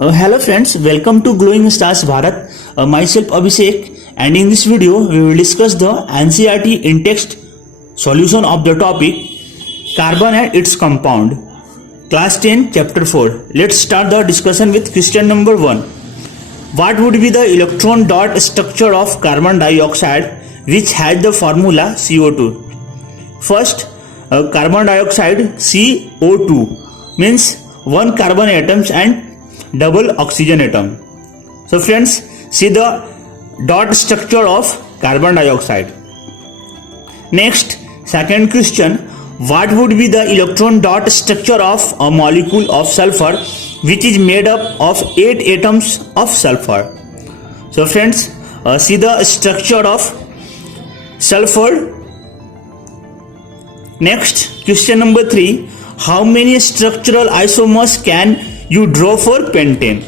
Hello friends, welcome to Glowing Stars Bharat. Myself Abhishek, and in this video we will discuss the NCERT in-text solution of the topic Carbon and its compound. Class 10 Chapter 4. Let's start the discussion with question number 1. What would be the electron dot structure of carbon dioxide which has the formula CO2? First, carbon dioxide CO2 means one carbon atoms and double oxygen atom. So friends, see the dot structure of carbon dioxide. Next, second question, what would be the electron dot structure of a molecule of sulfur which is made up of 8 atoms of sulfur? So friends, see the structure of sulfur. Next, question number 3, how many structural isomers can you draw for pentane?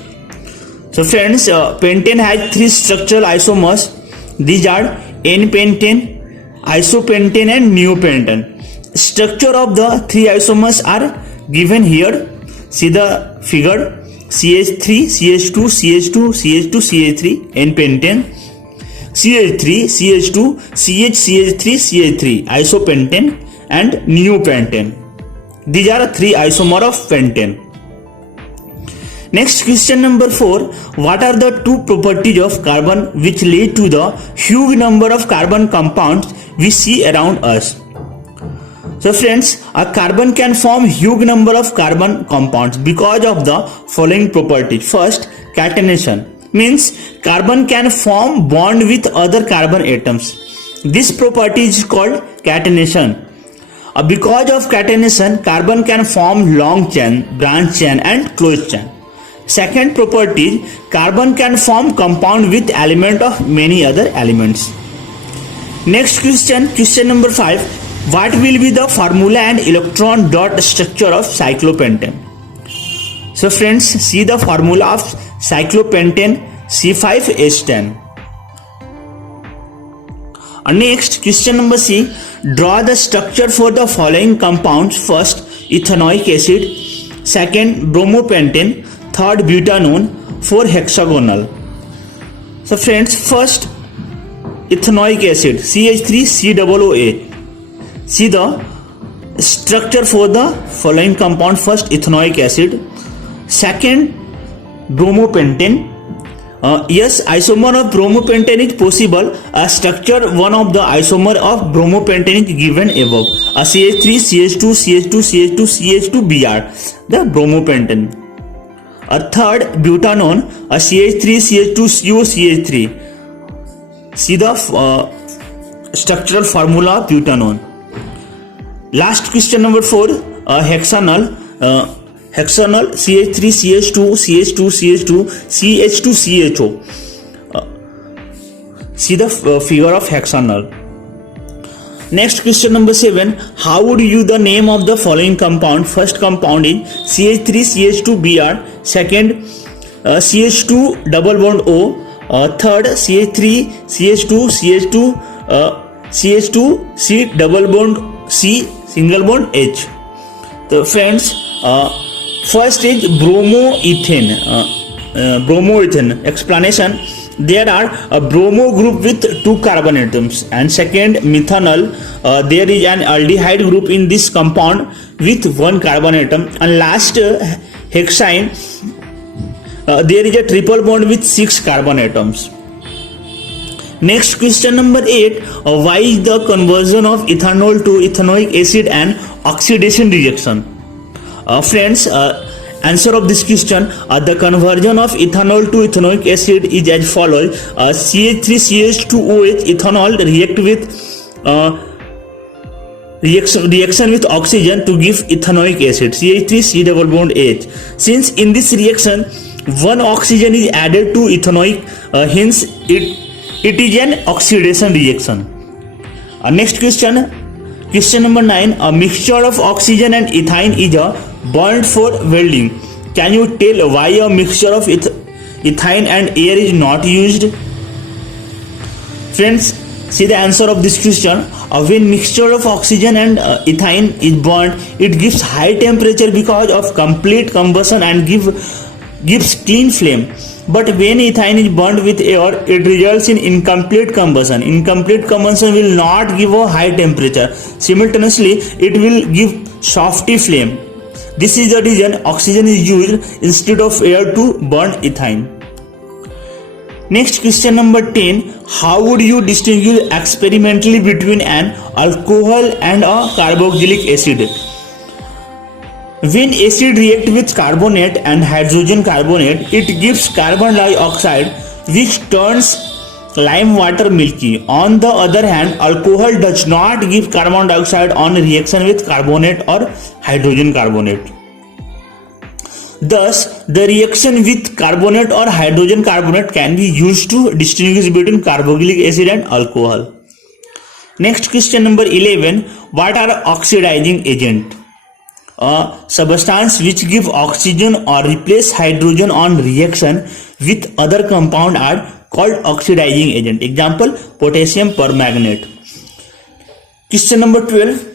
So friends, pentane has 3 structural isomers. These are N-pentane, isopentane and neopentane. Structure of the 3 isomers are given here. See the figure: CH3, CH2, CH2, CH2, CH3, N-pentane, CH3, CH2, CH, CH3, CH3, isopentane and neopentane. These are 3 isomers of pentane. Next, question number 4. What are the 2 properties of carbon which lead to the huge number of carbon compounds we see around us? So friends, a carbon can form huge number of carbon compounds because of the following properties. First, catenation means carbon can form bond with other carbon atoms. This property is called catenation. Because of catenation, carbon can form long chain, branch chain and closed chain. Second property, carbon can form compound with element of many other elements. Next question, question number 5. What will be the formula and electron dot structure of cyclopentane? So friends, see the formula of cyclopentane, C5H10. Next, question number C. Draw the structure for the following compounds. First, ethanoic acid. Second, bromopentane. Third, butanone. 4, hexagonal. So friends, first ethanoic acid, CH3COOA. See the structure for the following compound. First, ethanoic acid. Second, bromopentane. Yes, isomer of bromopentane is possible. A structure one of the isomer of bromopentane is given above. A CH3, CH2, CH2, CH2, CH2Br, the bromopentane. A third, butanone, a CH3, CH2, COCH3. See the structural formula of butanone. Last question number 4, hexanal. Hexanal, CH3, CH2, CH2, CH2, CH2, CHO. See the figure of hexanal. Next, question number 7. How would you the name of the following compound? First compound is CH3CH2Br. Second, CH2 double bond O. Third, CH3CH2CH2 CH2 C double bond C single bond H. So friends, first is bromoethane. Bromoethane explanation. There are a bromo group with 2 carbon atoms, and second, methanol. There is an aldehyde group in this compound with 1 carbon atom, and last, hexane. There is a triple bond with 6 carbon atoms. Next, question number 8. Why is the conversion of ethanol to ethanoic acid an oxidation reaction? Friends, answer of this question, the conversion of ethanol to ethanoic acid is as follows. CH3CH2OH ethanol react with reaction with oxygen to give ethanoic acid, CH3C double bond H. Since in this reaction 1 oxygen is added to ethanoic, hence it is an oxidation reaction. Next question, question number 9. A mixture of oxygen and ethane is a bond for welding. Can you tell why a mixture of ethane and air is not used? Friends, see the answer of this question. When mixture of oxygen and ethane is burned, it gives high temperature because of complete combustion and give gives clean flame. But when ethane is burned with air, it results in incomplete combustion. Incomplete combustion will not give a high temperature. Simultaneously, it will give softy flame. This is the reason oxygen is used instead of air to burn ethane. Next, question number 10. How would you distinguish experimentally between an alcohol and a carboxylic acid? When acid reacts with carbonate and hydrogen carbonate, it gives carbon dioxide, which turns lime water milky. On the other hand, alcohol does not give carbon dioxide on reaction with carbonate or hydrogen carbonate. Thus, the reaction with carbonate or hydrogen carbonate can be used to distinguish between carboxylic acid and alcohol. Next, question number 11. What are oxidizing agents? A substance which give oxygen or replace hydrogen on reaction with other compound are called oxidizing agent. Example, potassium permanganate. Question number 12.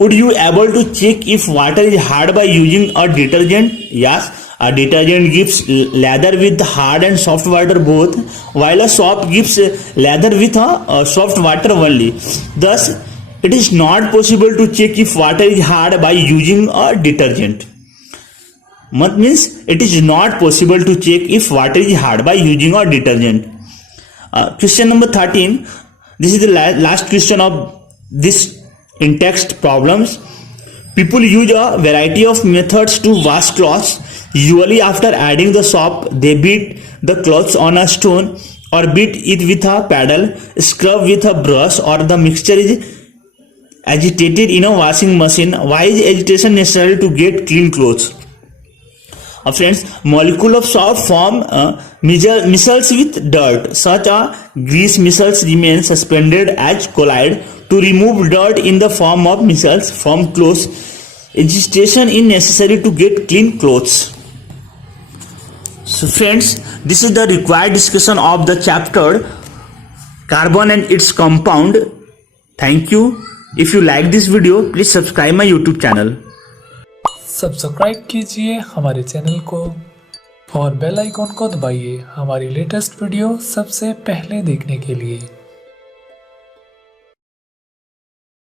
Would you able to check if water is hard by using a detergent? Yes, a detergent gives lather with hard and soft water both, while a soap gives lather with a soft water only. Thus, it is not possible to check if water is hard by using a detergent. Means it is not possible to check if water is hard by using a detergent. Question number 13. This is the last question of this in text problems. People use a variety of methods to wash clothes. Usually after adding the soap, they beat the clothes on a stone or beat it with a paddle, scrub with a brush, or the mixture is agitated in a washing machine. Why is agitation necessary to get clean clothes? Friends, molecule of soap form mixtures with dirt. Such a grease mixtures remain suspended as collide. To remove dirt in the form of mixtures from clothes, agitation is necessary to get clean clothes. So friends, this is the required discussion of the chapter carbon and its compound. Thank you. If you like this video, please subscribe my YouTube channel. Subscribe कीजिए हमारे channel को और bell icon को दबाइए हमारी latest video सबसे पहले देखने के लिए।